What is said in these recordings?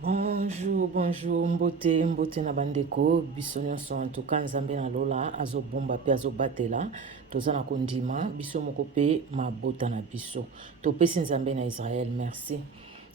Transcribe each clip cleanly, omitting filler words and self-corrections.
Bonjour, mbote na bandeko, biso nyonso en tout cas nzambe na lola, azo bomba pe azo batela, toza na kondima, biso moko pe mabota na biso. Topesi nzambe na Israël, merci.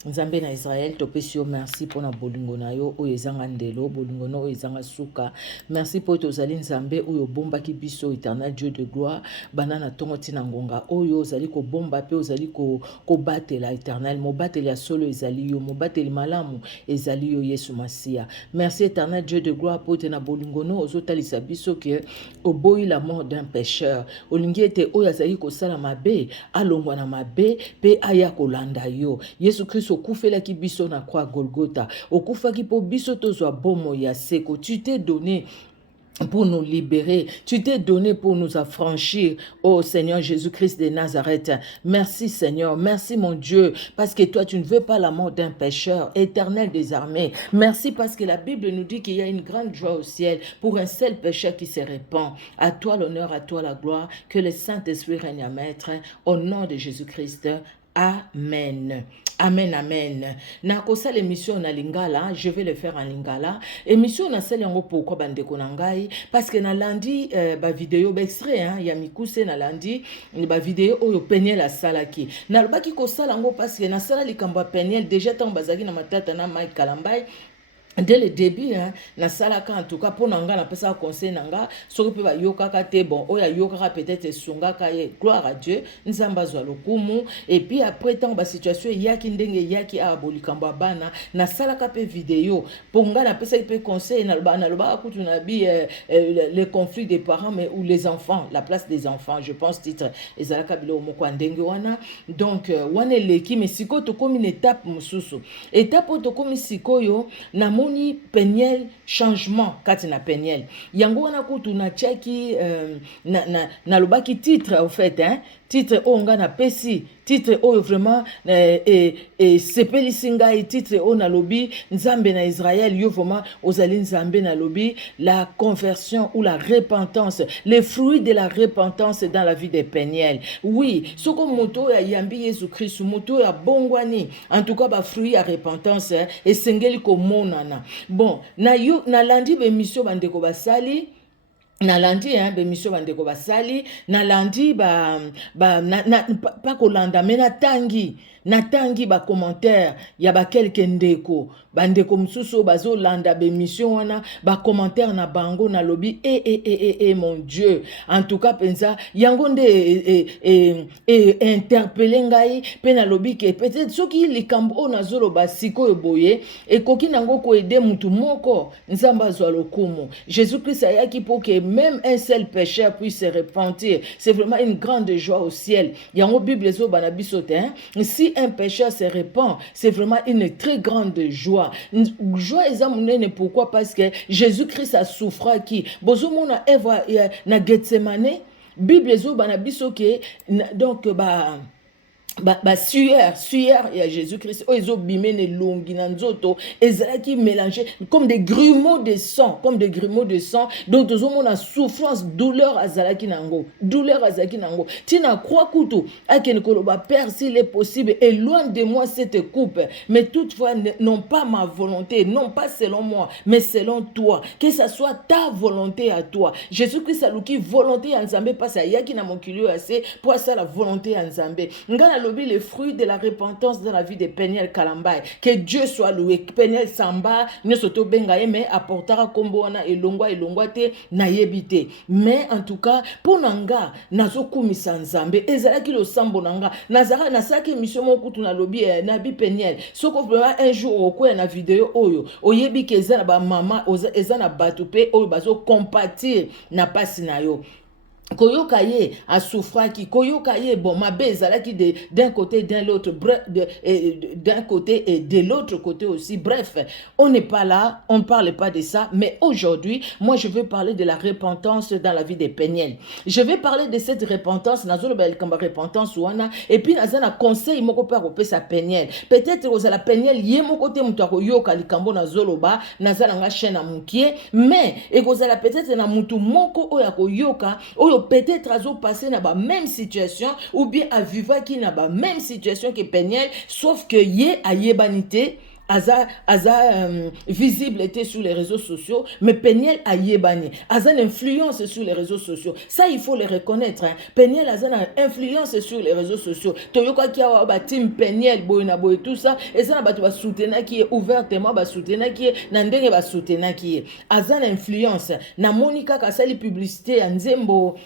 Nzambe na Israël, topesi yo merci pona bolingo na yo, oyo ezanga ndelo, bolingo na oyo ezanga suka. Merci po tozali nzambe, oyo bomba ki biso, éternel Dieu de gloire, banana tongo tina ngonga, oyo ozali ko bomba pe ozali ko batela éternel, mo bateli ya solo ezali yo, mo bateli malamu ezali yo Yesu Masia. Merci éternel Dieu de gloire po te na bolingo no, ozo talisa biso ke oboyi la mort d'un pécheur. Olingi ete oyo azali ko sala mabe, alongwa na mabe, pe aya kolanda yo. Yesu Christ okufelaki biso na croix Golgotha, okufaki po biso tozwa bomo ya seko. Tu t'es donné pour nous libérer, tu t'es donné pour nous affranchir, oh Seigneur Jésus-Christ de Nazareth. Merci Seigneur, merci mon Dieu, parce que toi tu ne veux pas la mort d'un pécheur, éternel des armées. Merci parce que la Bible nous dit qu'il y a une grande joie au ciel pour un seul pécheur qui se répand. À toi l'honneur, à toi la gloire, que le Saint-Esprit règne à maître, au nom de Jésus-Christ. Amen. Amen, amen. Na kosa l'émission na lingala, je vais le faire en lingala. Émission na sel yango pourquoi bande konangai parce que na lundi ba vidéo ba extrait hein ya mikuse na lundi ba vidéo oyo Peniel la salaki. Na lobaki ko sala ngo parce que na sala likamba Peniel déjà tant bazaki na matata na Mike Kalambai. Dès le début, hein, na salaka en tout cas pour nanga na pesa conseil nanga soki pe ba yokaka te bon oya yokaka peut-être sungaka ye gloire à Dieu nzamba zwa lokumu et puis après tant ba situation yaki ndenge yaki abolikambo bana na salaka pe vidéo pour nga na pesa pe conseil na loba kutu na bi les conflits des parents mais ou les enfants la place des enfants je pense titre ezalaka bilo moko ndenge wana donc wana leki mais siko to comme une étape mususu étape to comme sikoyo na moni Peniel changement kati na Peniel yango wana kutu na cheki na lobaki titre au fait hein titre onga na pesi titre oyo vraiment sepeli singai titre o na lobi nzambe na Israël yo vraiment ozali nzambe na lobi la conversion ou la repentance les fruits de la repentance dans la vie de Peniel. Oui soko moto ya yambi Jésus Christ moto ya bongwani en tout cas ba fruit ya repentance et sengeli ko monana bon na yo na landi be mission bandeko basali na landi hein bemission bandeko basali na landi pas kolanda mais na tangi ba commentaire ya ba quelque ndeko bandeko mususu bazo landa bemission wana ba commentaire na bango na lobi mon Dieu en tout cas penza yango nde interpeller ngai pe na lobi ke peut-être soki likambo na zolo basiko eboye e koki nango ko aider mutu moko nzamba zwa lokumu Jésus-Christ ayaki pour que même un seul pécheur puisse se repentir. C'est vraiment une grande joie au ciel. Yango Bible zo bana bisote hein. Si un pécheur se repent, c'est vraiment une très grande joie. Joie examunene pourquoi parce que Jésus-Christ a souffert qui bozo mona Eva na Gethsemane Bible zo bana bisoke donc sueur ya Jésus-Christ ozo bimene longi na nzoto ezalaki mélangé comme des grumeaux de sang donc tozo mona souffrance douleur azalaki nango tina croix kutu akene koloba Père s'il est possible éloigne de moi cette coupe mais toutefois non pas ma volonté non pas selon moi mais selon toi que ça soit ta volonté à toi Jésus-Christ aluki volonté ya Nzambe parce ayaki na mokili assez pour ça la volonté ya Nzambe ngana lobi les fruits de la repentance dans la vie de Peniel Kalambai. Que Dieu soit loué. Peniel Samba, ne soto benga mais apportera kombo wana elongwa te na yebite. Mais en tout cas, pour nanga nazo kumisa Nzambe ezalaki lo sambo nanga nazara nasaki mission moko tuna lobi na bi Peniel. Soko vraiment un jour okoya na vidéo oyo oyebi ke ezana ba mama ezana batupe oyo bazo compatir na pasi na yo. Koyoka ye a souffert qui koyoka ye bon ma bezalaki d'un côté d'un l'autre d'un côté et de l'autre côté aussi bref on n'est pas là on parle pas de ça mais aujourd'hui moi je veux parler de la repentance dans la vie des Peniel je vais parler de cette repentance nazolo bel kamba repentance wana et puis nazana conseil moko pa kopesa Peniel peut-être ozala Peniel ye moko te mutu akoyoka likambo nazolo ba nazala nga chaîne mukie mais ekozala peut-être na mutu moko oyo akoyoka oyo peut-être azo passer na ba même situation ou bien à vivre qui na ba même situation que Peniel sauf que yé a yebanité visible était sur les réseaux sociaux, mais Peniel a yebani, aza une influence sur les réseaux sociaux. Ça, il faut le reconnaître. Hein. Peniel a une influence sur les réseaux sociaux. Toyoka qui a ba team Peniel, boyna boy tout ça, et ça na ba soutenir qui est ouvertement ba soutenir qui est nandenge ba soutenir qui est. Aza une influence. Na Monica kasali publicité ya Nzembo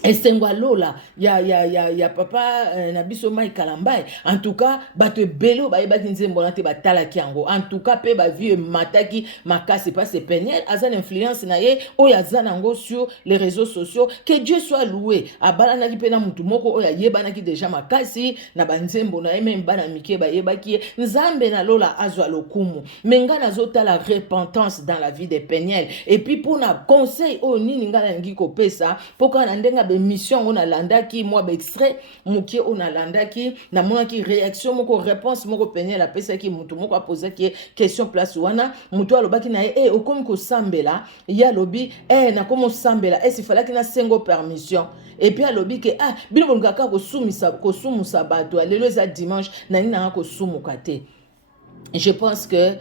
Estengwa Lola, ya papa na biso Mai Kalambai. En tout cas, bato belo ba eba kinzembo na te batala kiango. En tout cas, pe ba vie mataki makasi pas se Peniel azan influence na ye o ya zanango sur les réseaux sociaux. Que Dieu soit loué. Abala na ki pe na mutu moko o ya yeba na ki deja makasi na banzembo na eme mbana mike ba yeba ki nzambe na Lola azwa lokumu. Menga na zota la repentance dans la vie de Peniel. Et puis pour na conseil o nini ngala ngi ko pesa poka na ndenga mission on a landaki moi extrait mokie on a landaki na mona ki réaction moko réponse moko Peniel la pesa ki mutu moko a posé ki question place wana mutu alobaki na okomi ko sambela ya lobi na komo sambela il fallait que na sengo permission et puis alobi ke bino bolukaka ko sumusa bato lelo eza dimanche na nini na ko sumuka te. Je pense que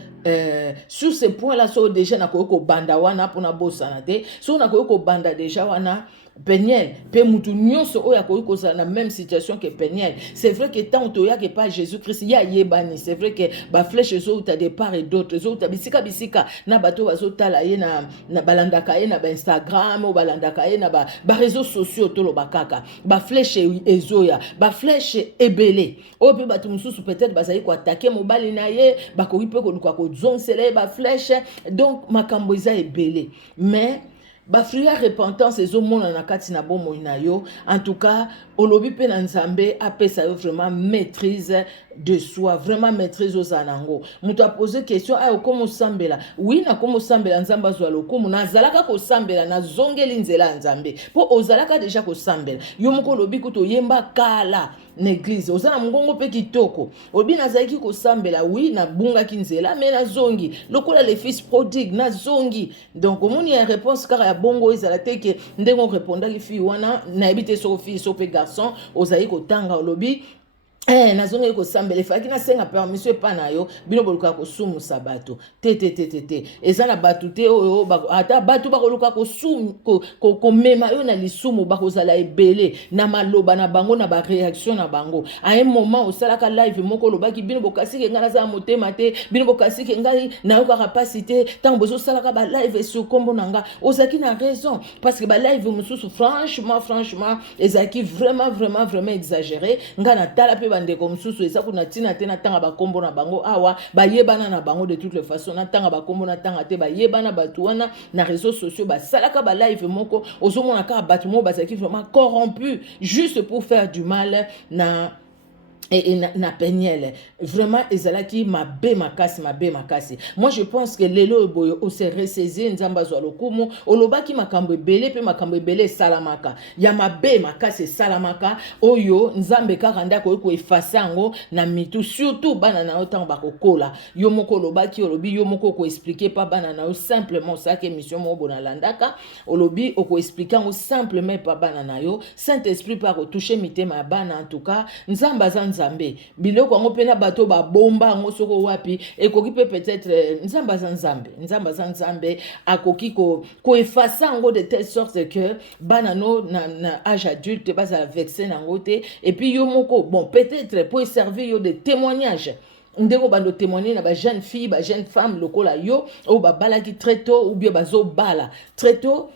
sur ce point-là, so déjà na ko banda wana pona bosana te, so na ko banda déjà wana Peniel, pe mutu nyonso oya ko na même situation que Peniel. C'est vrai que tant to ya que pas Jésus-Christ ya yebani, c'est vrai que ba flèche zo ta de part et d'autre, zo ta bisika na bato bazo tala ye na balandaka ye na ba Instagram ou balandaka ye na ba réseaux sociaux to lo bakaka. Ba flèche ezoya, ba flèche ebele. O pe bato mususu peut-être bazali ko attaquer mobali na ye, ba ko ipe ko luka ko zonsele ba flèche. Donc makambo eza ebele. Mais ba fruit repentance ezo mona na kati na bomo ina yo. En tout cas, olobi pe na Nzambe apesa yo vraiment maîtrise de soi, vraiment maîtrise aux anango. Mutu a posé question komo sambela. Oui na komo sambela Nzamba zwa lokumu na zalaka ko sambela na zongeli nzela Nzambe. Po ozalaka deja ko sambela. Yo moko lobi kuto yemba kala n'église ozana mungongo pe kitoko. Obi na zaki ko sambela oui na bunga kinzela mais na zongi. Lokola les fils prodigue na zongi. Donc omoni ya réponse car ya bongo ezala te ke ndengo répondre ki fi wana na ebite so fi so pe garçon ozali ko tanga olobi nazonga ko sambele faki na senga permission pa na yo bino boluka ko sumu sabato te ezana batu te oyo ata batu ba koluka ko sumu ko mema yo na lisumu ba ko zala ebele na maloba na bango na ba réaction na bango à un moment osala ka live moko lobaki bino bokasi ke ngana za motema te bino bokasi ke ngai na yo ka capacité tant bozo sala ka ba live sur kombo nanga ozaki na raison parce que ba live mususu franchement ezaki vraiment exagéré ngana tala pe ndeko mususu eza kuna tina te na tanga bakombo na bango awa bayebana na bango de toutes les façons na tanga bakombo na tanga te bayebana batu wana na réseaux sociaux basalaka ba live moko ozomona ka batu mo bazaki vraiment corrompu juste pour faire du mal na Peniel. Vraiment ezalaki mabe makasi. Moi je pense que lelo boyo o se ressaisir nzamba zwa lokumu olobaki makambo ebele pe makambo ebele salamaka ya mabe makasi salamaka oyo nzambe kaka ndako ko effacer ngo na mitu surtout bana na otan bakokola yo moko olobaki olobi yo moko ko expliquer pas bana na simplement ça que mission mo bona landaka olobi ko expliquer ngo simplement pas bana na yo Saint-Esprit par toucher mitema bana en tout cas nzamba Nzambe biloko ngo pena bato ba bomba ngo soko wapi ekoki peut-être nzamba Nzambe akoki ko effacer ngo de telle sorte que banano na âge adulte baza vexé nango te et puis yo moko bon peut-être pour servir yo de témoignage ndeko bando témoigner na ba jeune fille ba jeune femme lokola yo ou ba balaki très tôt ou bien bazo bala très tôt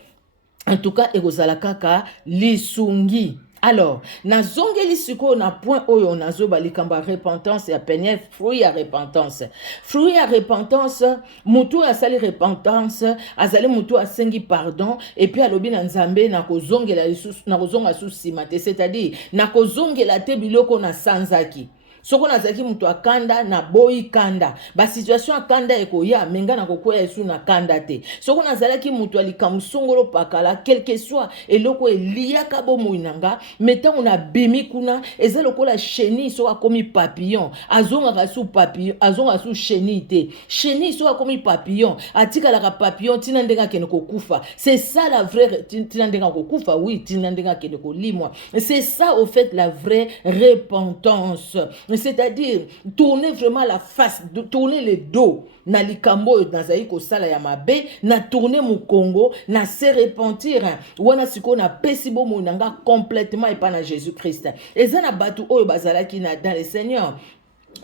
en tout cas ekozala kaka lisungi. Alors, na zongeli siko na point oyo nazo balikamba repentance ya Peniel fruit ya repentance. Fruit ya repentance, mutu asali repentance, azali mutu asengi pardon et puis alobi na Nzambe na kozongela na kozonga susimate, c'est-à-dire na kozongela te biloko na sanzaki. Soko nazaki mutu akanda na boyi kanda ba situation akanda ekoya menga na kokoya esu na kanda te soko nazalaki mutu alikamusongolo pakala quelque soit eloko eliaka bomo inanga meta una bimi kuna eza lokola chenille so akomi papillon azonga su papillon azonga su chenille te chenille so akomi papillon atika la papillon tina ndenga kene kokufa c'est ça la vraie tina ndenga kokufa oui tina ndenga kene kolimwa c'est ça au fait la vraie repentance. c'est-à-dire tourner vraiment la face, tourner le dos na likambo nazali kosala ya mabe, na tourner mon Congo, na se repentir wana siko na pesi bomo nanga complètement et pas na Jésus-Christ. Eza na batu oyo bazalaki na dans le Seigneur.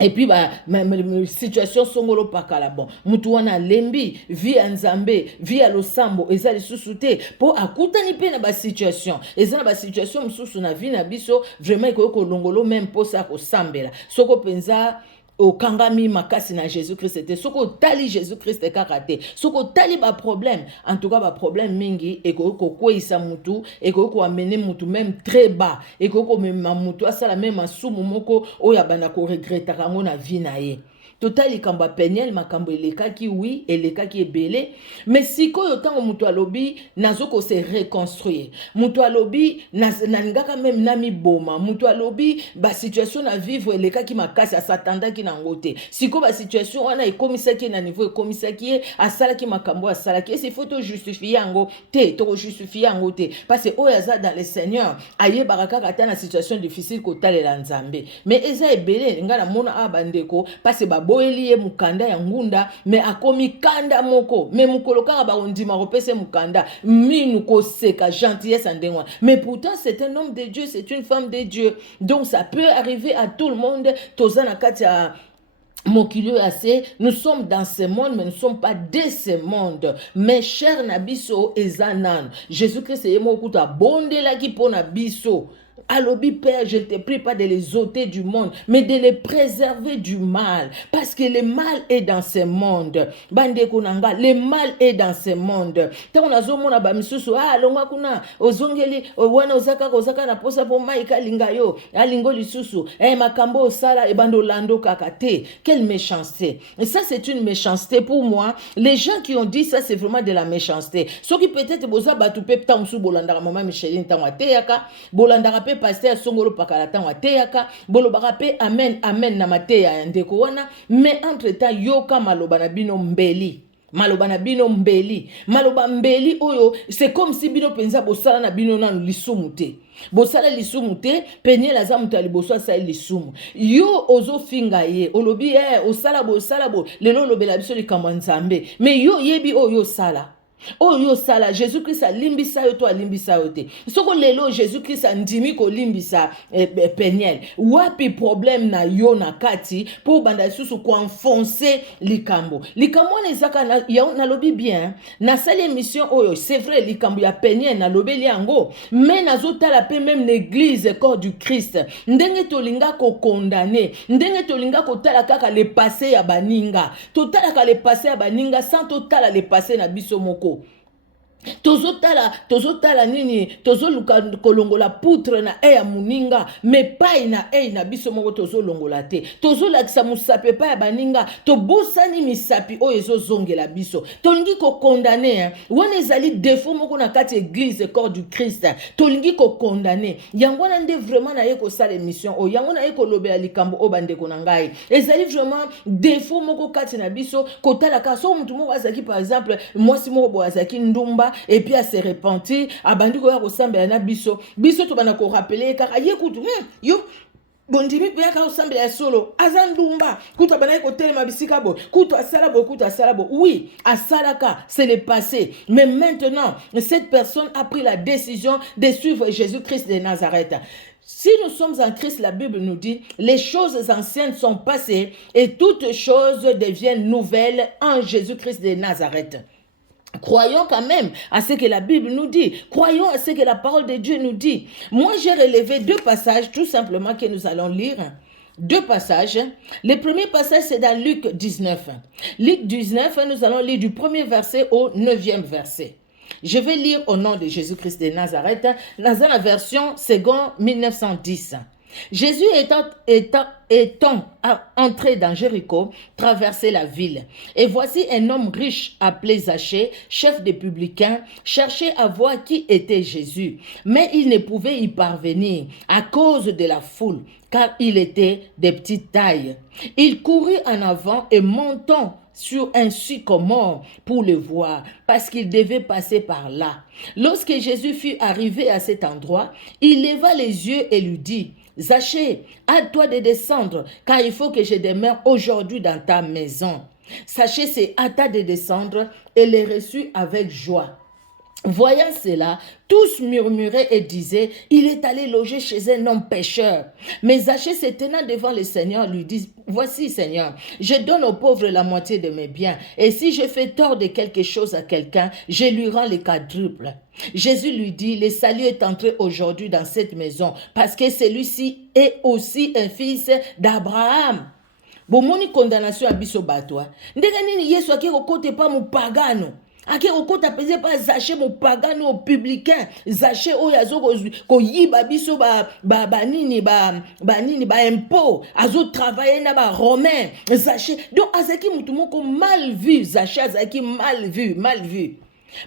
Et puis situation songolo pakala bon mutu wana lembi via nzambe via losambo eza lisusu te po akutani pe na ba situation eza na ba situation mususu na vie na biso vraiment ko longolo même po sa ko sambela soko penza okangami makasi na Jésus-Christ te soko tali Jésus-Christ kaka te soko tali ba problème en tout cas ba problème mingi et ko kwisa mutu et ko amener mutu même très bas et ko même mutu asala même asumu moko oya bana ko regretta kango na vie na ye totali kamba peniel makambo elekaki oui elekaki ebele mais sikoyo tango mutu alobi nazoko se reconstruire mutu alobi nalingaka même nami boma mutu alobi ba situation na vivre elekaki makasi asatandaki na ngote siko ba situation wana ekomisaki na niveau ekomisaki asalaki makambo asalaki et c'est faut to justifier yango te to justifier yango te parce que oyaza dans le Seigneur aye baraka kata na situation difficile ko talela nzambe mais eza ebele ngana mona abandeko parce que boeli ye mukanda ya ngunda mais akomi kanda moko mais mukolo kaka ba ondima repese mukanda minu ko seka gentillesse ndengwa mais pourtant c'est un homme de Dieu, c'est une femme de Dieu, donc ça peut arriver à tout le monde. Tozana katia Mokilio assez, nous sommes dans ce monde, mais nous ne sommes pas de ce monde. Mais cher Nabiso et Zanan, Jésus-Christ est mort pour ta bonde la qui pour Nabiso. Alobi Père, je ne te prie pas de les ôter du monde, mais de les préserver du mal. Parce que le mal est dans ce monde. Bande kunanga, le mal est dans ce monde. Tant on a zomona ba misusu, longa kuna, ozongeli, wana ozaka na posa po maika lingayo, alingo lisusu, makambo osala, bando lando kakate. Quelle méchanceté. Et ça, c'est une méchanceté pour moi. Les gens qui ont dit ça, c'est vraiment de la méchanceté. Ceux qui peut-être boza batupe tamsu bolandara mama Micheline tangwateyaka, bolandara pe pasteur songolo pakala tangwateyaka, bolobaka pe amen amen na mateya ndeko wana, mais entre-temps yoka maloba na bino mbeli. Maloba na bino mbeli. Maloba mbeli oyo, c'est comme si bino penza bosala na bino nanu lisumu te. Bosala lisumu te, penye la zamu tali boswa sa lisumu. Yo ozo finga ye, olobi osala bo, lelo lobela biso likambo nzambe. Mais yo yebi oyo sala. Oh yo sala Jésus-Christ a limbisa yo to a limbisa yo te soko lelo Jésus-Christ a ndimi ko limbisa peniel wapi problème na yo na kati pour banda susu ko enfoncer likambo na ezaka na lobi bien na sali émission oyo c'est vrai likambo ya peniel na lobeli yango mais nazotala pe même l'église corps du Christ ndenge tolinga ko condamner ndenge tolinga ko tala kaka le passé ya baninga totala ka le passé ya baninga sans totala le passé na biso moko tozotala nini tozoluka kolongola poutre na ya muninga mais pas na na biso moko tozolongola te tozolakisa musape pa ya baninga tobosani misapi oyo ezozongela biso tolingi ko condamner wana ezali défaut moko na kati église corps du Christ tolingi ko condamner yango na nde vraiment na ye ko sala émission o yango na ye ko lobela likambo o bandeko na ngai ezali vraiment défaut moko kati na biso kotala ka so mutu moko azaki par exemple mwasi moko bo azaki ndumba et puis à se repentir abandi ko ya kosambela na biso to bana ko rappeler kaka yekutu yo bondimi pe ka osambela ya solo azandumba kuta bana ko telema bisika bo kuta asala bo oui asalaka c'est le passé mais maintenant cette personne a pris la décision de suivre Jésus-Christ de Nazareth. Si nous sommes en Christ, la Bible nous dit, les choses anciennes sont passées et toutes choses deviennent nouvelles en Jésus-Christ de Nazareth. Croyons quand même à ce que la Bible nous dit. Croyons à ce que la parole de Dieu nous dit. Moi, j'ai relevé deux passages tout simplement que nous allons lire. Deux passages. Le premier passage, c'est dans Luc 19. Luc 19, nous allons lire du premier verset au 9e verset. Je vais lire au nom de Jésus-Christ de Nazareth dans la version seconde 1910. Jésus étant entré dans Jéricho, traversait la ville. Et voici un homme riche appelé Zachée, chef des publicains, cherchait à voir qui était Jésus. Mais il ne pouvait y parvenir à cause de la foule, car il était de petite taille. Il courut en avant et montant sur un sycomore pour le voir, parce qu'il devait passer par là. Lorsque Jésus fut arrivé à cet endroit, il leva les yeux et lui dit, Zaché, à toi de descendre, car il faut que je demeure aujourd'hui dans ta maison. Zaché, c'est à toi de descendre et les reçut avec joie. Voyant cela, tous murmuraient et disaient, il est allé loger chez un homme pécheur. Mais Zachée se tenant devant le Seigneur lui dit, voici Seigneur, je donne aux pauvres la moitié de mes biens, et si je fais tort de quelque chose à quelqu'un, je lui rends le quadruple. Jésus lui dit, le salut est entré aujourd'hui dans cette maison, parce que celui-ci est aussi un fils d'Abraham. Bomoni condamnation à biso batwa. Ndenge nini Yesu akikokote pa mupagano. Ake okota peze pa Zaché mo pagano au publicain. Zaché o yazo ko yiba biso ba nini impôt. Azo travailler na ba romain. Zaché. Donc azaki mutu moko mal vu. Zaché azaki mal vu.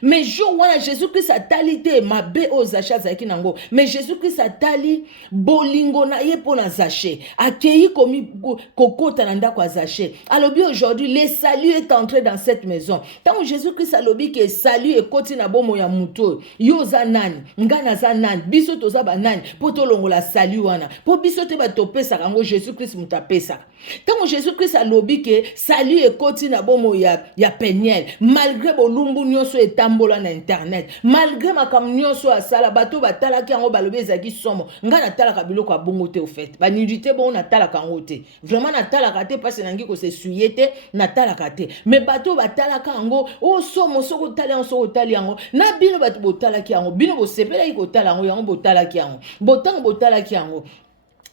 Mais jour wana Jésus-Christ a tali te mabe o Zaché azaki nango. Mais Jésus-Christ a tali bolingo na ye pona Zaché. Akei komi kokota na ndako Zaché. Alobi aujourd'hui le salut est entré dans cette maison. Tant Jésus-Christ alobi que salut est koti na bomo ya muto. Yo za nani, ngana za nani, biso toza ba nani, poto longola salut wana. Po biso te ba topesa kango Jésus-Christ mutapesa. Tant Jésus-Christ alobi que salut est koti na bomo ya Peniel. Malgré bolumbu nyonso etambola na internet, malgré makambo nyonso asala bato batalaki yango balobi ezaki somo, nga natalaka biloko ya bongo te au fait. Banidité bon natalaka yango te. Vraiment natalaka te parce nangi ko se suye te, natalaka te. Mais bato batalaka yango, o somo soko tali yango soko tali yango. Na bino bato botalaki yango, bino bo sepela ko tala yango botalaki yango. Botango botalaki yango.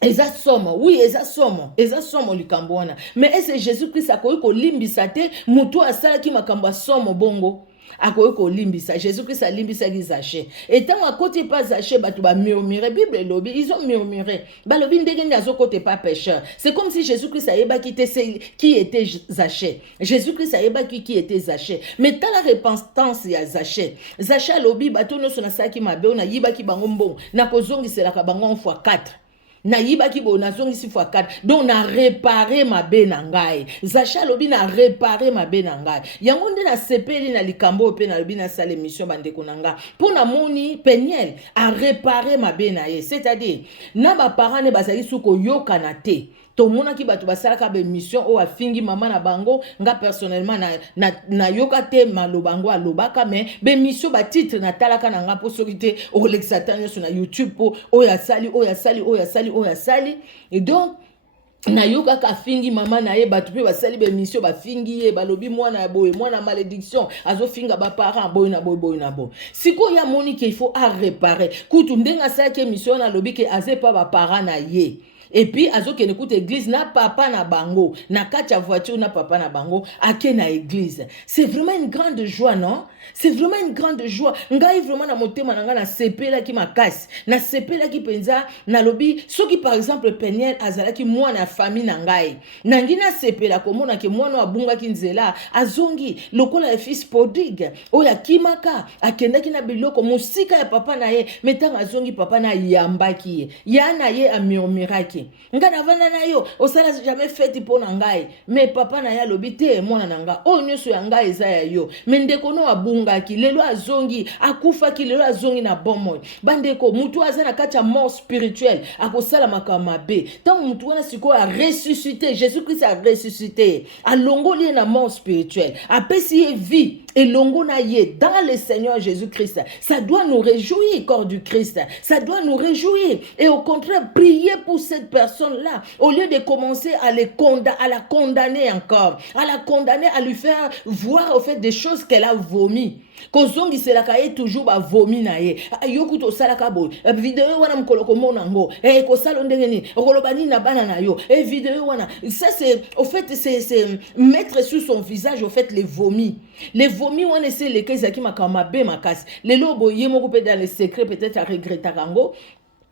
Eza somo, oui, eza somo likambo wana. Mais est-ce Jésus-Christ akoki kolimbisa te mutu asalaki makambo somo bongo? Akoki kolimbisa. Jésus-Christ alimbisaki Zaché. Et tant à côté pas Zaché, batu ba murmurer, Bible lobby, ils ont murmuré. Ba lobby ndenge nazo côté pas pécheur. C'est comme si Jésus-Christ ayeba qui était Zaché. Jésus-Christ ayeba qui était Zaché. Mais tant la repentance ya Zaché. Zaché lobby batu no sona saki mabe na yiba ki bango mbon. Na kozongi c'est la ka bango fois 4. Na yiba ki bo na zongi 6 fois 4. Donc na réparer ma benangai. Zaché lobi na réparer ma benangai. Yango nde na sepeli na likambo pe na lobi na sale mission bande konanga. Pour na moni Peniel a réparer ma benaye. C'est-à-dire na ba parents ne bazali suko yoka na te. Tomona ki batu basalaka be mission o afingi mama na bango nga personnellement na yoka te malobango alobaka mais be mission ba titre na talaka na nga po sokite o l'exatanya sur na YouTube po o ya sali et donc na yoka ka fingi mama na ye batu pe basali be mission ba fingi ye balobi mwana boye mwana malédiction azo finga ba parents boye na boye siko ya moni que il faut à réparer kutu ndenga sa ke mission na lobi ke azepa ba parents na ye. Et puis azoke n'écoute église na papa na bango na katia voiture na papa na bango ake na église. C'est vraiment une grande joie, non? C'est vraiment une grande joie. Ngai vraiment na motema na nga na sepela ki makasi na sepela ki penza na lobi soki par exemple Peniel azala ki mwana famille na ngai nangi na sepela komona ke mwana abunga ki nzela azongi lokola fils prodigue oya kimaka akenda ki na biloko musika ya papa na ye metanga azongi papa na yambaki ye ya na ye amurmuraki nga na vana na yo osala jamais fait pour na ngai mais papa na ya lobi te mwana na nga o nyoso ya ngai eza ya yo mendeko no abungaki lelo azongi akufaki lelo azongi na bomoy bandeko mutu azana kacha mort spirituelle akosala makamabe tant mutu wana siko a ressuscité Jésus-Christ a ressuscité alongoli na mort spirituelle apesi vie et longo na ye dans le Seigneur Jésus-Christ. Ça doit nous réjouir, corps du Christ. Ça doit nous réjouir. Et au contraire, prier pour cette personne-là. Au lieu de commencer à la condamner encore. À la condamner, à lui faire voir au fait des choses qu'elle a vomi. Kozongi selaka ye toujours ba vomi na ye. Yokuto salaka boy. Vidéo wana mkoloko mona ngo. Ko salo ndenge ni. Kolobani na bana na yo. Vidéo wana. Ça c'est au fait c'est mettre sur son visage au fait les vomis. Les vomis wana c'est les cas qui makama be makasi. Les lobo yemo peut dans les secrets peut-être à regretter kango.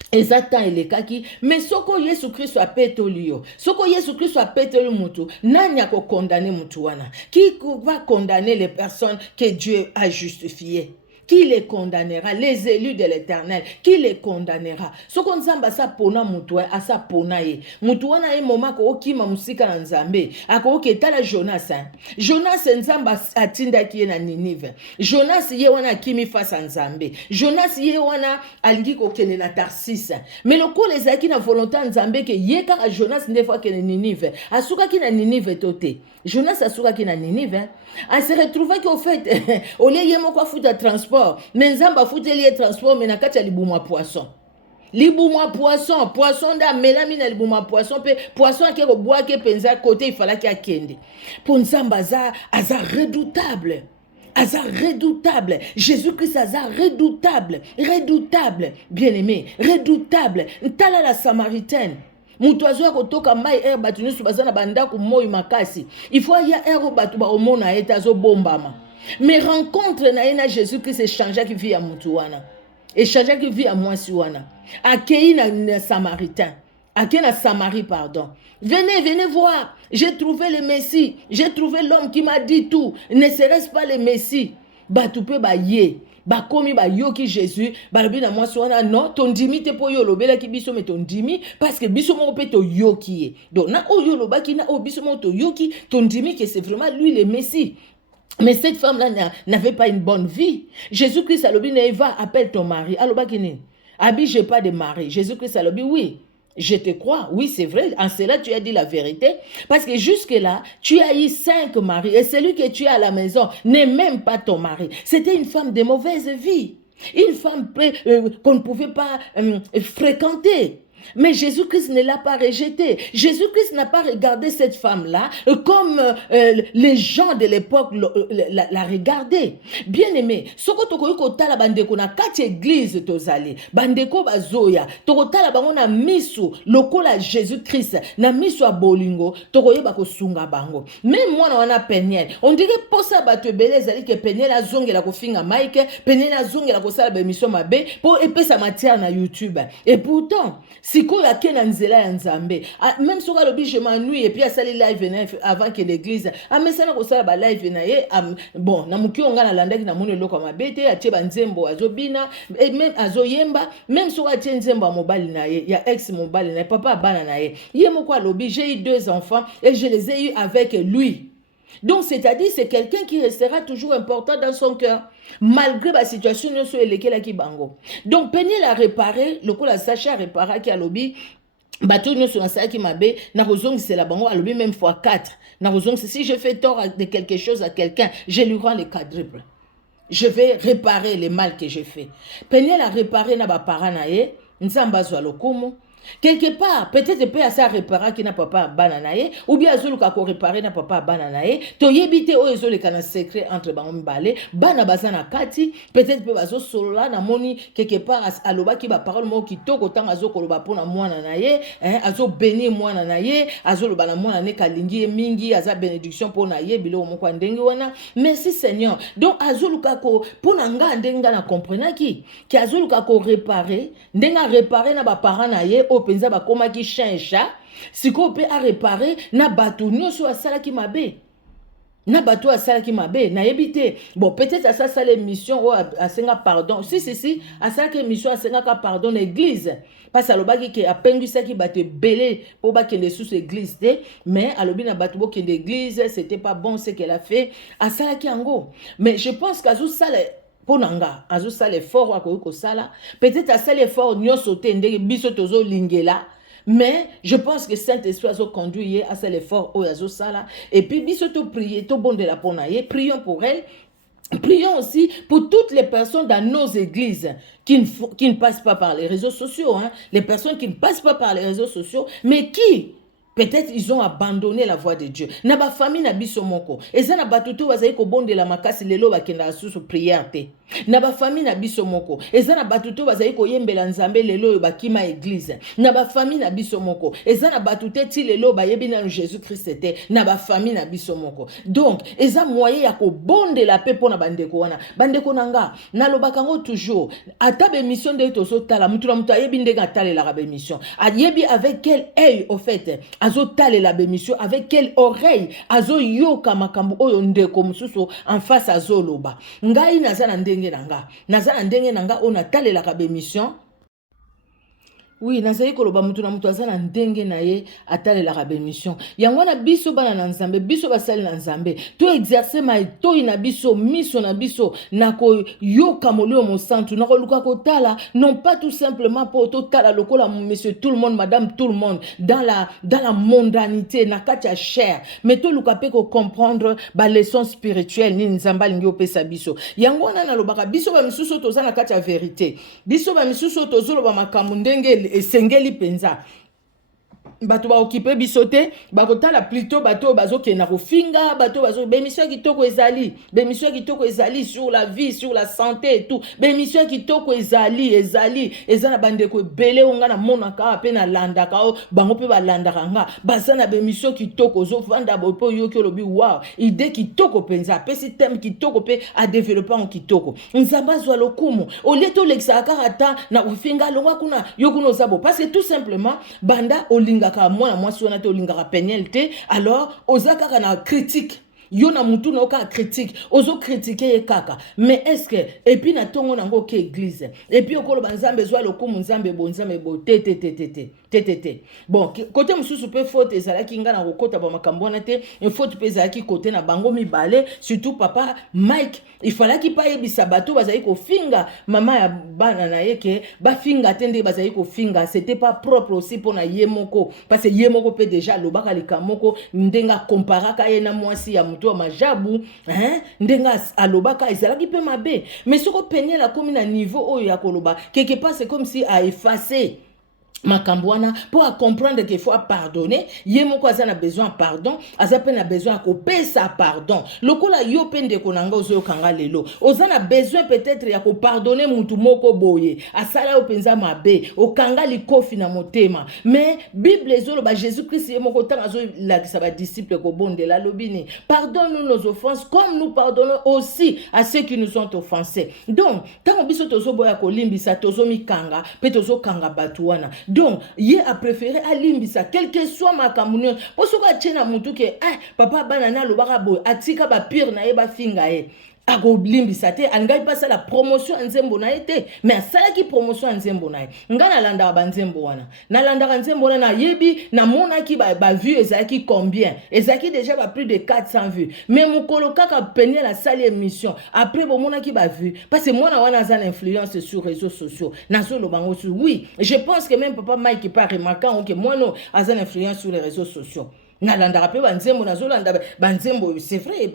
Exactement les kaki mais soko Yesu Kristo apetolio soko Yesu Kristo apetoli mutu nani ako condamner mutu wana qui va condamner les personnes que Dieu a justifiées qui les condamnera? Les élus de l'Éternel, qui les condamnera? Ce qu'on zamba sa pona mutuwe, asa pona ye. Mutuwe na ye moma ko okima musika na nzambe. Ako oketala Jonas. Jonas nzamba atinda kiye na Ninive. Jonas ye wana kimi face à nzambe. Jonas ye wana alingi ko kene na Tarsis. Mais le ko les aki na volonté nzambe ke ye ka Jonas ndefa kene Ninive. Asuka ki na Ninive tote. Jonas asuka ki na Ninive. A se retrouva qu'au fait, au lieu de quoi foutre transport, mais nzamba foutre lié transport, mais na kati ya libouma poisson. Libouma poisson, poisson da melamine libouma poisson, poisson qui est au bois qui penza côté, il fallait qu'il y a kende. Pour nzamba aza redoutable. Aza redoutable. Jésus-Christ aza redoutable. Redoutable. Bien-aimé. Redoutable. Ntala la Samaritaine. Mutuazo ya kotoka mai air batu nyusu bazana bandako moi makasi. Il faut ya air batu ba omona etazo bombama. Mais rencontre na ena Jésus-Christ échangea qui vit à mutuana. Échangea qui vit à moisiwana. Akei na Samaritain. Akei na Samarie pardon. Venez voir. J'ai trouvé le Messie. J'ai trouvé l'homme qui m'a dit tout. Ne serait-ce pas le Messie? Batupe ba ye. Ba komi ba yoki Jésus, ba lobi na mwasi wana non, ton dimi te po yo lobela ki biso me ton dimi parce que biso mo pe to yoki. Donc na o yo loba ki na o biso mo to yoki, ton dimi que c'est vraiment lui le Messie. Mais cette femme-là n'avait pas une bonne vie. Jésus-Christ a lobi na Eva appelle ton mari. Aloba kini. Abi j'ai pas de mari. Jésus-Christ a lobi oui. Je te crois, oui c'est vrai, en cela tu as dit la vérité, parce que jusque-là, tu as eu 5 maris, et celui que tu as à la maison n'est même pas ton mari. C'était une femme de mauvaise vie, une femme qu'on ne pouvait pas fréquenter. Mais Jésus-Christ ne l'a pas rejetée. Jésus-Christ n'a pas regardé cette femme-là comme les gens de l'époque la regardaient. Bien aimé, soko tokoyiko tala bandeko na kati église tozali, bandeko bazoya, toko tala bango na misu lokola Jésus-Christ, na misu a bolingo, tokoyeba kosunga bango. Même moi na wana Peniel, on dirait posa bato ebele ezali ke Peniel azongela kofinga Mike, Peniel azongela kosala ba émission mabe pour epesa matière na YouTube. Et pourtant, siko ya kena nzela ya nzambe même soka lobi je m'ennuie et puis asali live avant que l'église amesana ko sala ba live na ye bon na muki onga na landaki na mone loko mabete atie ba nzembo azobina et même azoyemba même soka atie nzembo mobali na ye ya ex mobali na papa bana na ye ye moko lobi j'ai eu 2 enfants et je les ai eu avec lui. Donc, c'est-à-dire, c'est quelqu'un qui restera toujours important dans son cœur, malgré la situation sur laquelle il bango. Donc, Peniel a réparé, le coup la Sacha a réparé qui a lobby, bateau nous sur un sac qui m'a bé, n'a raison c'est la bango a lobby même fois 4. N'a raison si je fais tort de quelque chose à quelqu'un, je lui rends le quadruple. Je vais réparer le mal que j'ai fait. Peniel a réparé na ba paranae, nzamba zo lokumu. Quelque part, peut-être peut à ça réparer qui n'a pas bananaye, ou bien azulu kako réparer n'a pas bananaye, to yebite o ezole kana secret entre bango balé, bana bazana kati, peut-être peut bazo solo là na moni quelque part aloba ki ba parole mo ki toko tanga zo koloba pona mwana naye, azo bénir mwana naye, azo loba na mwana ne kalingi mingi, aza bénédiction pona ye bilo mo kwa ndenge wana. Merci Seigneur. Donc azulu kako pona nga ndenga na comprendre ki azulu kako réparer, ndenga réparer na ba parents naye penza ba koma ki change siko pe a réparer na bato nyoso asala ki mabe na bato asala ki mabe na yebite bon peut-être ça ça l'émission o asenga pardon si asala que mission asenga ka pardon l'église parce alobaki ke apengisa ki bato belé po ba kende sous église mais alobi na bato bo kende église c'était pas bon ce qu'elle a fait asala ki ango mais je pense qu'azu sala ponanga azo sala fort wa ko sala peut-être à sala fort nyoso tende biso tozo lingela mais je pense que Saint-Esprit a conduit à sala fort o azo sala et puis biso to prier to bonde la ponaye prions pour elle. Prions aussi pour toutes les personnes dans nos églises qui ne passent pas par les réseaux sociaux, les personnes qui ne passent pas par les réseaux sociaux mais qui peut-être ils ont abandonné la voie de Dieu. Na ba famille na biso moko. Eza na batutu bazali ko bonde la makasi lelo bakenda susu prière te. Na ba famille na biso moko. Eza na batutu bazali ko yembela nzambe lelo bakima église. Na ba famille na biso moko. Eza na batute ti lelo bayebi na Jésus Christ te. Na ba famille na biso moko. Donc, eza moyen ya ko bonde la paix pona bandeko wana. Bandeko nanga, na lobakango toujours. Ata be mission de toso tala mutu na mutu ayebi ndenge atale la be mission. Ayebi avec quel œil au fait azotalela bémission, avec quelle oreille azoyoka makambo oyo ndeko mosusu en face azoloba. Ngai naza na ndenge na nga oyo natalelaka bémission. Oui, nazali koloba mutu na mutu aza na ndenge na ye atalelaka bémission. Yango na biso bana na nzambe, biso basali na nzambe, to exercer ma etoi na biso, miso na biso, na koyoka molio mosantu, na koluka kotala, non pas tout simplement pour totala lokola monsieur tout le monde, madame tout le monde, dans la mondanité, na katia chair, mais to luka pe ko comprendre ba leçon spirituelle ni nzamba lingi opesa biso. Yango na lobaka biso ba misuso toza na katia vérité. Biso ba misuso tozolo ba makambo ndenge esengeli penza. Bato ba occupé bisote, bakotala plutôt bato bazo kena kofinga, bato bazo bémission kitoko ezali sur la vie, sur la santé et tout. Bémission kitoko ezali ezana bande ko belé onga na monaka pe na landaka o bango pe ba landaka nga. Bazana bémission kitoko zo vanda bopo yoki lobi wow, idée kitoko penza, pe système kitoko pe a développer en kitoko. Nzamba zwa lokumu, au leto lexaka ata na kofinga longa kuna yokuno zabo parce que tout simplement banda olinga moi si on a te olingaka pénalité, alors ozaka na critique. Yo na mutu na oka critique, ozo critiquer ye kaka. Mais est-ce que et puis na tongo nango ke église. Et puis okolo banzambe zwa lokumu nzambe bonzambe bo te. Bon, côté mususu pe faute ezalaki nga na kokota ba makambo na te, une faute pe ezalaki côté na bango mibale, surtout papa Mike, il fallait qu'il paye bisa bato bazali ko finga mama ya bana na yeke, ba finga tende bazali ko finga, c'était pas propre aussi pour na yemoko parce que yemoko pe déjà lobaka likamoko ndenga comparaka ye na mwasi ya mutu majabu, hein, ndenga alobaka ezalaki pe mabe, mais soko penye la komi na niveau oyo ya koloba, quelque part c'est comme si a effacé Makambwana pour comprendre qu'il faut pardonner. Yemoko azana besoin pardon, azapena besoin ko pesa pardon. Lokola yo pende konanga ozo kanga lelo. Ozana besoin peut-être ya ko pardonner mutu moko boye. Asala openza mabe, okanga likofi na motema. Mais Bible ezolo ba Jésus-Christ yemoko tanga zo la sa ba disciple ko bondela lobini. Pardonne-nous nos offenses comme nous pardonnons aussi à ceux qui nous ont offensés. Donc, tant biso tozo boya ko limbisa tozo mikanga, pe tozo kanga batuana. Donc, il a préféré à limbisa, quel que soit ma camounion. Pour ce que tu as mutu que, papa banana lo barabo, atika ba pire na eba finga e. Ako limbisa te, angai pasa la promotion nzembo na ete, mais sala ki promotion nzembo na e. Ngana landa ba nzembo wana. Na landa nzembo wana na yebi, na mona ki ba vue ezaki combien? Ezaki déjà ba plus de 400 vues. Mais mukolo kaka penye la salle émission. Après bon mona ki ba vue, parce que moi na wana za l'influence sur réseaux sociaux. Na zo lo bango sur oui, je pense que même papa Mike pas remarquant que moi no a une influence sur les réseaux sociaux. Nalanda rappelé banzembo nazolanda banzembo c'est vrai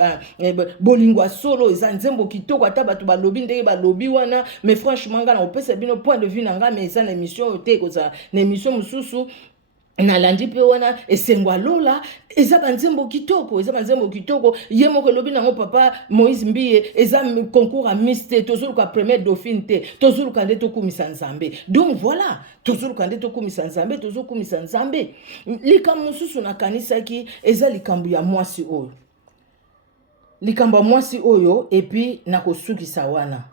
bolingwa solo eza nzembo kitoko ata bato ba lobby ndenge ba lobby wana mais franchement ngana opesa bino point de vue nanga mais eza na émission te koza na émission mususu nalandi pe wana esengwa lola eza banzembo kitoko ye moko lobi nango papa Moïse Mbiye eza concours à Miss te tozuluka premier dauphine te tozuluka nde tokumisa nzambe. Donc voilà, tozuluka nde tokumisa nzambe tozokumisa nzambe. Likambo mususu na kanisaki eza likambo ya mwasi oyo. Likambo ya mwasi oyo et puis na kosukisa wana.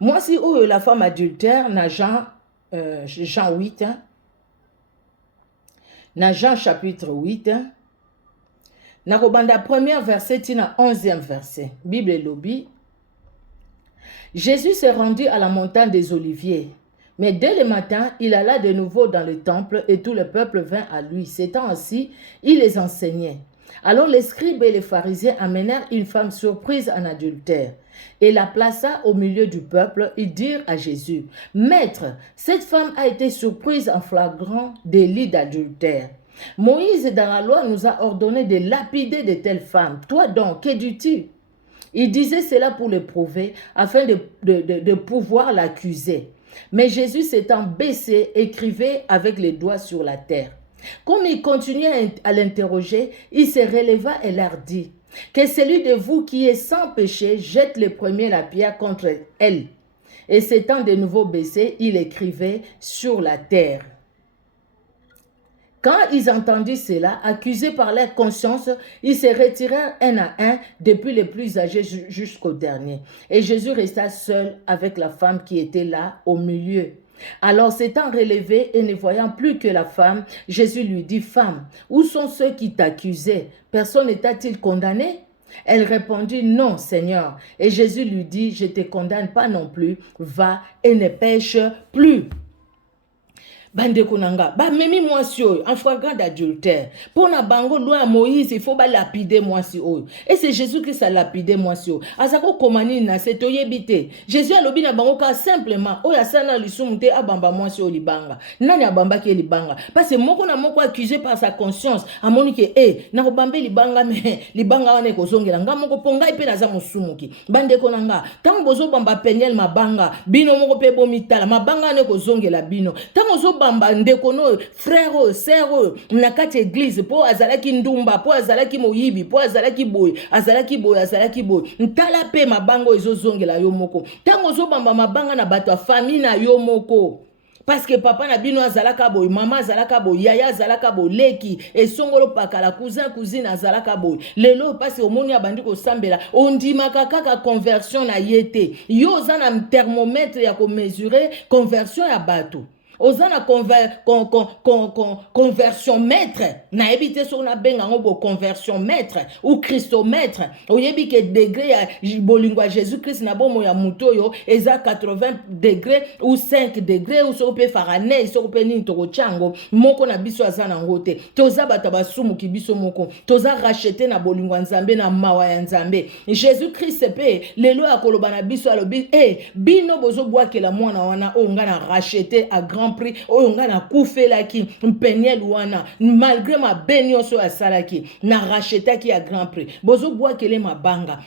Mwasi oyo la femme adultère na Jean 8 hein? Na Jean chapitre 8, na kobanda premier verset tina 11e verset. Bible lobi. Jésus s'est rendu à la montagne des Oliviers. Mais dès le matin, il alla de nouveau dans le temple et tout le peuple vint à lui. S'étant assis, il les enseignait. Alors les scribes et les pharisiens amenèrent une femme surprise en adultère et la plaça au milieu du peuple. Ils dirent à Jésus, « Maître, cette femme a été surprise en flagrant délit d'adultère. Moïse dans la loi nous a ordonné de lapider de telles femmes. Toi donc, que dis-tu » Il disait cela pour le prouver afin de pouvoir l'accuser. Mais Jésus s'étant baissé, écrivait avec les doigts sur la terre. Comme il continuait à l'interroger, il se releva et leur dit, « Que celui de vous qui est sans péché jette le premier la pierre contre elle. » Et s'étant de nouveau baissé, il écrivait sur la terre. Quand ils entendirent cela, accusés par leur conscience, ils se retirèrent un à un, depuis les plus âgés jusqu'au dernier. Et Jésus resta seul avec la femme qui était là au milieu. Alors s'étant relevé et ne voyant plus que la femme, Jésus lui dit, femme, où sont ceux qui t'accusaient? Personne n'est-il condamné? Elle répondit, non, Seigneur. Et Jésus lui dit, je ne te condamne pas non plus, va et ne pêche plus. Bandeko nanga, ba memi mwasi oyo, en flagrant d'adultère. Pour na bango loin à Moïse, il faut ba lapider mwasi oyo. Et c'est Jésus qui a lapidé mwasi oyo. Azako komani na se toyebite. Jésus a lobi na bango ka simplement, oya sana lisumute abamba mwasi oyo libanga. Nani abamba ki libanga? Parce que moko na moko accusé par sa conscience, amoni ke na kobambe libanga me libanga wane kozongela nga moko ponga ipe na za musumuki. Bandeko nanga, tango bozo bamba Peniel mabanga, bino moko pe bomitala, mabanga wane kozongela bino. Tango zo bamba ndekono frère sœur na kati église po azalaki ndumba po azalaki moyibi po azalaki boy azalaki boy ntala pe mabango ezozongela yo moko tango zo bamba mabanga na bato famille na yo moko. Parce que papa na bino azalaka boy, mama azalaka boy, yaya azalaka boy, leki esongolo pakala cousine azalaka boy. Lelo parce que omoni abandi ko sambela, ondimaka kaka conversion na yete. Yo za na thermomètre ya ko mesurer conversion ya bato. Ozana conversion maître na ebite so na benga ngo conversion maître ou christomètre oyebi ke degré ya bolingwa Jésus Christ na bomo ya muto yo eza 80 degrés ou 5 degrés ou so pe Fahrenheit so pe ni toko chango moko na biso azana ngote toza bata basumu ki biso moko toza racheter na bolingwa nzambe na mawa ya nzambe Jésus Christ pe lelo akoloba na biso alobi bino bozo bwakela mwana wana o nga na racheter à grand prix oyonga na kufelaki Peniel wana malgré ma benyoso ya salaki na rachetaki à grand prix bozo bwakele mabanga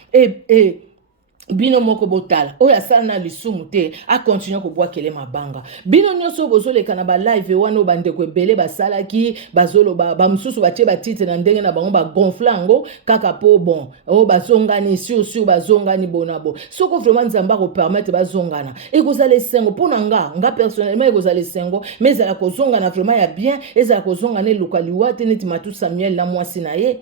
bino moko botala oya sala na lisumu te a continuer ko bwakele mabanga bino nyonso bozoleka na ba live wana bandeko ebele basalaki bazoloba ba mususu batie ba titre na ndenge na bango ba gonflango kaka po bon bazongani sur bazongani bonabo soko vraiment nzamba ko permettre bazongana ekozala esengo pona nga personnellement ekozala esengo mais ezala kozongana vraiment ya bien ezala kozongana elukaliwa te neti Matu Samuel na mwasi na ye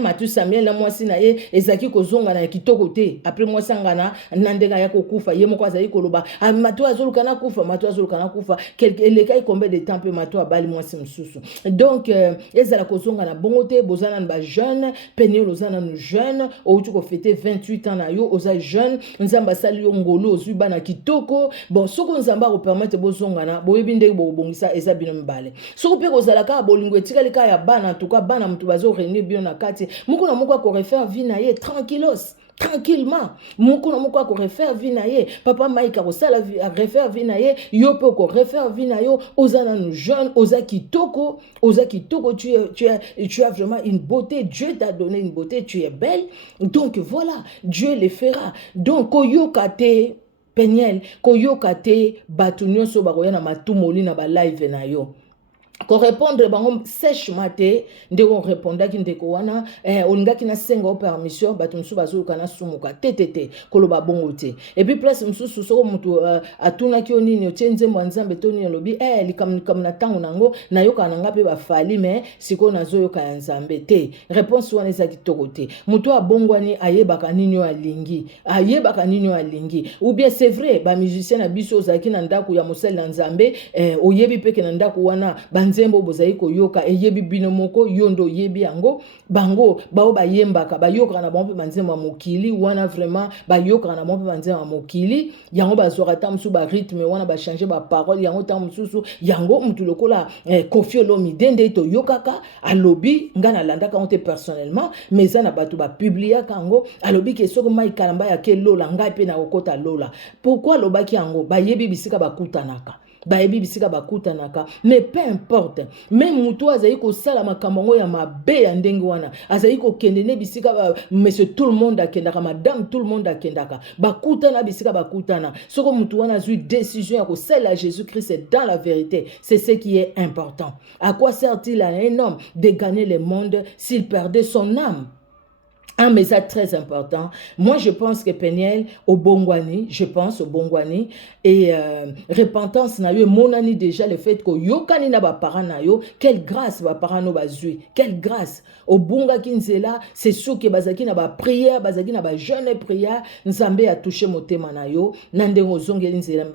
Matu Samuel na mwasi na ye ezaki kozonga na kitoko te après mwasi ngana nandeka ya kokufa ye moko azali koloba Matu azoluka na kufa eleka combien de temps pe Matu abali mwasi msusu donc ezala kozonga na bongo te bozana ba jeune Peniel ozana no jeune outu ko fêter 28 ans na yo oza jeune nzamba sali yo ngolo ozwi bana kitoko bon soko nzamba ko permettre bozonga na boyebi ndenge bobongisa eza bino mbale soko pe kozala ka bolingo etikali ka ya bana en tout cas bana mutu bazo réunir bino na moko na moko ko refaire vie na ye tranquillement moko na moko ko refaire vie na ye papa Maïka ko sala refaire vie na ye yo pe ko refaire vie na yo ozana no jeune oza kitoko tu as vraiment une beauté, Dieu t'a donné une beauté, tu es belle donc voilà Dieu le fera donc koyokate Peniel koyokate batu nyonso bakoya na matumoli na ba live na yo ko répondre bango sèchement te ndeko répondaki ndeko wana oningaki na senga permission bato msusu bazoluka na sumuka te koloba bongo te et puis place msusu soko mutu atunaki onini otie nzembo nzambe toni lobi likam na tango nango nayoka nanga pe bafali mais siko nazoyoka ya nzambe te réponse wana ezaki toko te mutu abongwani ayebaka nini alingi ou bien c'est vrai ba musicien na biso zaki na ndaku ya mosel na nzambe oyebi peke na ndaku wana nzembo bozai koyoka eyebi bino moko yondo yebi yango bango bao bayembaka bayoka na bombe manzembo ya mokili wana vraiment bayoka na bombe manzembo ya mokili yango bazwaka ta musu ba rythme wana ba changer ba parole yango ta mususu yango mutu lokola Koffi Olomide nde to yokaka alobi ngana landaka onte personnellement mais ça na bato ba publier kango alobi ke soko mai kalamba ya ke lola ngai pe na kokota lola pourquoi lobaki yango bayebi bisika bakutanaka mais peu importe même mutu azali ko sala makambo ya mabe ya ndenge wana azali ko kendene bisika monsieur tout le monde akendaka madame tout le monde akendaka bakutana bisika bakutana soko mutu wana azui décision ya ko sala Jésus Christ dans la vérité c'est ce qui est important. À quoi sert-il à un homme de gagner le monde s'il perdait son âme? Un message très important. Moi, je pense que Peniel, au Bongwani, je pense au Bongwani, et repentance na yo, monani déjà le fait que yokani na ba parents na yo, quelle grâce ba parents no bazui, quelle grâce. Au Bunga Kinzela, c'est sûr que bazaki na ba prière, bazaki na ba jeûne prière, Nzambe a touché motema na yo, nandengo zonge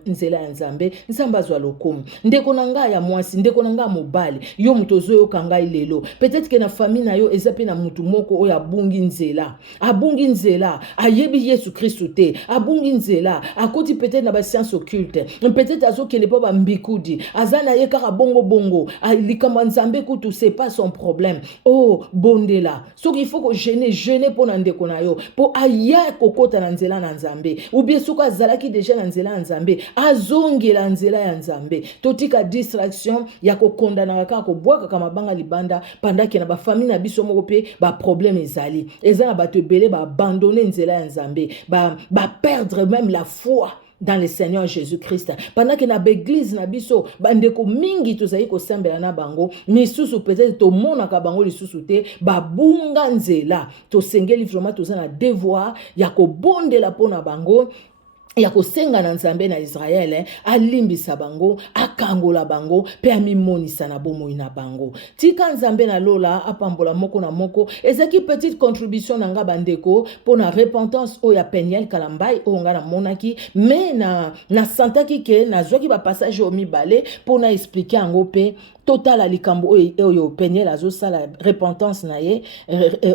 nzela ya Nzambe, Nzambe azwa lokumu. Ndeko nanga ya mwasi, ndeko nanga mobali, yo mutozo yo kangai lelo. Peut-être que na famille na yo, ezape na mutu moko oya bungi nzela. Abungi nzela, ayebi Yesu Christo te, abungi nzela, akoti peut-être na ba science occulte, peut-être azo kene pa ba mbikudi, azana ye kaka bongo bongo, likamba Nzambe kutu, c'est pas son problème. Oh, bondela. So il faut que jeûner pour ndeko na yo, pour aya kokota na nzela na Nzambe. Ou bien soko azalaki déjà na nzela na Nzambe, azongela nzela ya Nzambe. Totika distraction ya kokondana kaka ko bwaka kama banga libanda pendant que na ba famille na biso moko pe ba problème ezali. Eza na bato ebele ba abandonner nzela ya Nzambe, ba perdre même la foi dans le Seigneur Jésus-Christ. Pendant que na l'église na biso bandeko mingi tozali ko sambela na bango, misusu peut-être to mona ka bango lisusu te, ba bunga nzela. To sengeli vraiment tozana devoir ya ko bondela pona bango. Ya kosenga na Nzambe na Israël, alimbisa bango, akangola bango, pe amimonisa na bomoi na bango. Tika Nzambe na lola, apambola moko na moko, ezaki petite contribution na nga bandeko, pour na repentance oya Peniel Kalambai, o nga na monaki, mais na santaki ke, na zwaki ba passage o mibale, pour na expliquer ango pe, total alikambo oyo Peniel azo sala repentance na ye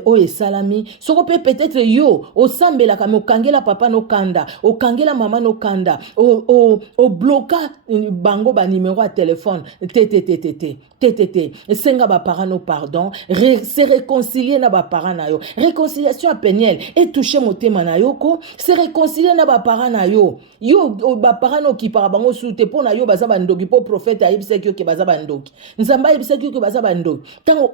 oyo salami soko pe peut-être yo osambela kama okangela papa no kanda okangela mama no kanda o bloka bango ba numéro à téléphone TTT senga ba parents no pardon se réconcilier na ba parents na yo réconciliation à Peniel et toucher motema na yo ko se réconcilier na ba parents na yo ba parents no ki para bango soute po na yo baza bandoki po prophète ayibisa ki yo ke baza bandoki Nzamba yebisa ki yo ke baza bandoki tango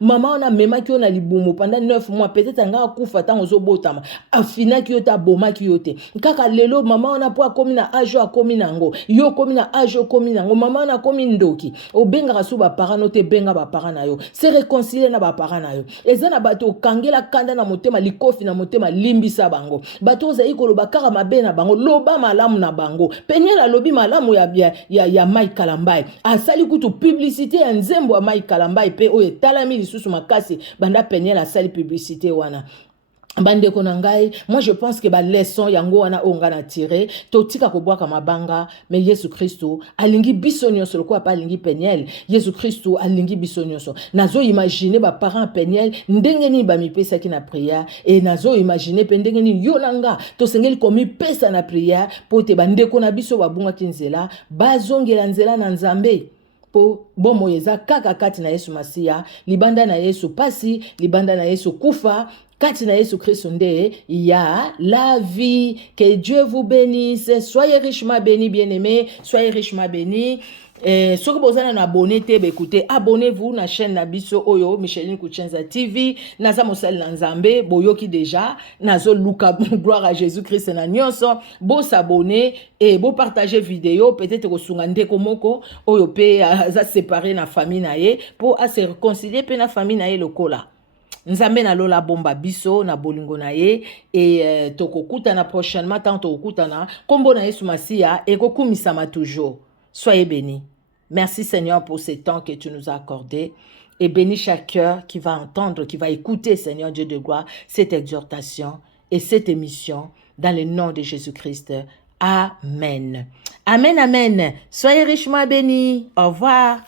mama ona mema ki yo na libumu pendant 9 mois peut-être nga kufa tango zo botama afina ki yo ta boma ki yo te kaka lelo mama ona po akomi na âge akomi nango yo komi na âge akomi nango mama ona komi ndoki obenga kasu ba parents no te benga ba parents na yo se réconcilier na ba parents na yo eza na bato kangela kanda na motema likofi na motema limbisa bango bato ozai koloba kaka mabe na bango loba malamu na bango Peniel alobi malamu ya Mike Kalambai asali kutu publicité ya nzembo ya Mike Kalambai pe oyo talami lisusu makasi banda Peniel asali publicité wana bandeko na ngai moi je pense que ba leçon yango wana onga na tirer totika ko bwaka mabanga mais Yesu Christo alingi biso nyonso lokwa pa alingi Peniel Yesu Christo alingi biso nyonso nazo imaginer ba parents Peniel ndenge ni ba mipesa ki na prière et nazo imaginer pe ndenge ni yo nanga to sengeli komi pesa na prière po te bandeko na biso babunga kinzela bazongela nzela na Nzambe po bomo yeza kaka kati na Yesu Masia libanda na Yesu pasi libanda na Yesu kufa kati na Yesu Christ nde ya la vie. Que Dieu vous bénisse. Soyez richement bénis, bien-aimés. Soyez richement bénis. Si vous avez un abonné, écoutez, abonnez-vous à la chaîne Nabiso Oyo, Micheline Kuchenza TV, Naza Mosel Nanzambe, Boyoki déjà, Nazo Luka, gloire à Jésus-Christ na nyonso, bo s'abonner et bo partager vidéo, peut-être que sungande komoko, Oyo pe za séparer na famille na ye, pour se réconcilier pe na famille na ye lokola. Nzambe na lola bomba biso na bolingo na ye et tokokutana prochainement tant tokokutana kombo na Yesu Masia et kokumisama toujours. Soyez bénis. Merci Seigneur pour ce temps que tu nous as accordé et bénis chaque cœur qui va entendre, qui va écouter Seigneur Dieu de gloire cette exhortation et cette émission dans le nom de Jésus-Christ. Amen. Amen, amen. Soyez richement bénis. Au revoir.